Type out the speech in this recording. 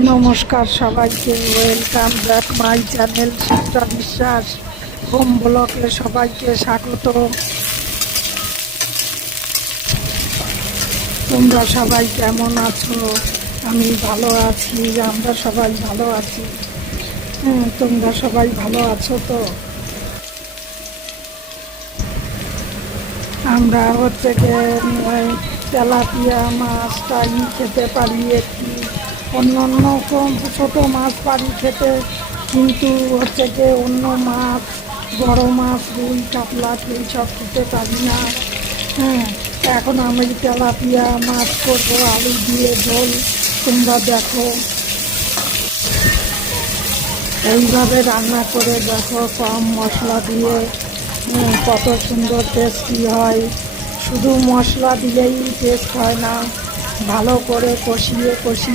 নমস্কার সবাইকে, welcome back my channel Shipra বিশ্বাস হোম ব্লকে সবাইকে স্বাগত। তোমরা সবাই কেমন আছো? আমি ভালো আছি, আমরা সবাই ভালো আছি। তোমরা সবাই ভালো আছো তো? আমরা হচ্ছে তেলাপিয়া মাছটাই খেতে পারি, একটু অন্য অন্য ছোটো মাছ পারি খেতে, কিন্তু হচ্ছে অন্য মাছ, বড় মাছ, রুই কাতলা এইসব খেতে পারি না। হ্যাঁ, এখন আমি তেলাপিয়া মাছ করবো আলু দিয়ে ঝোল। তোমরা দেখো, এইভাবে রান্না করে দেখো, কম মশলা দিয়ে কত সুন্দর টেস্টি হয়। শুধু মশলা দিলেই টেস্ট হয় না, ভালো করে কষিয়ে কষিয়ে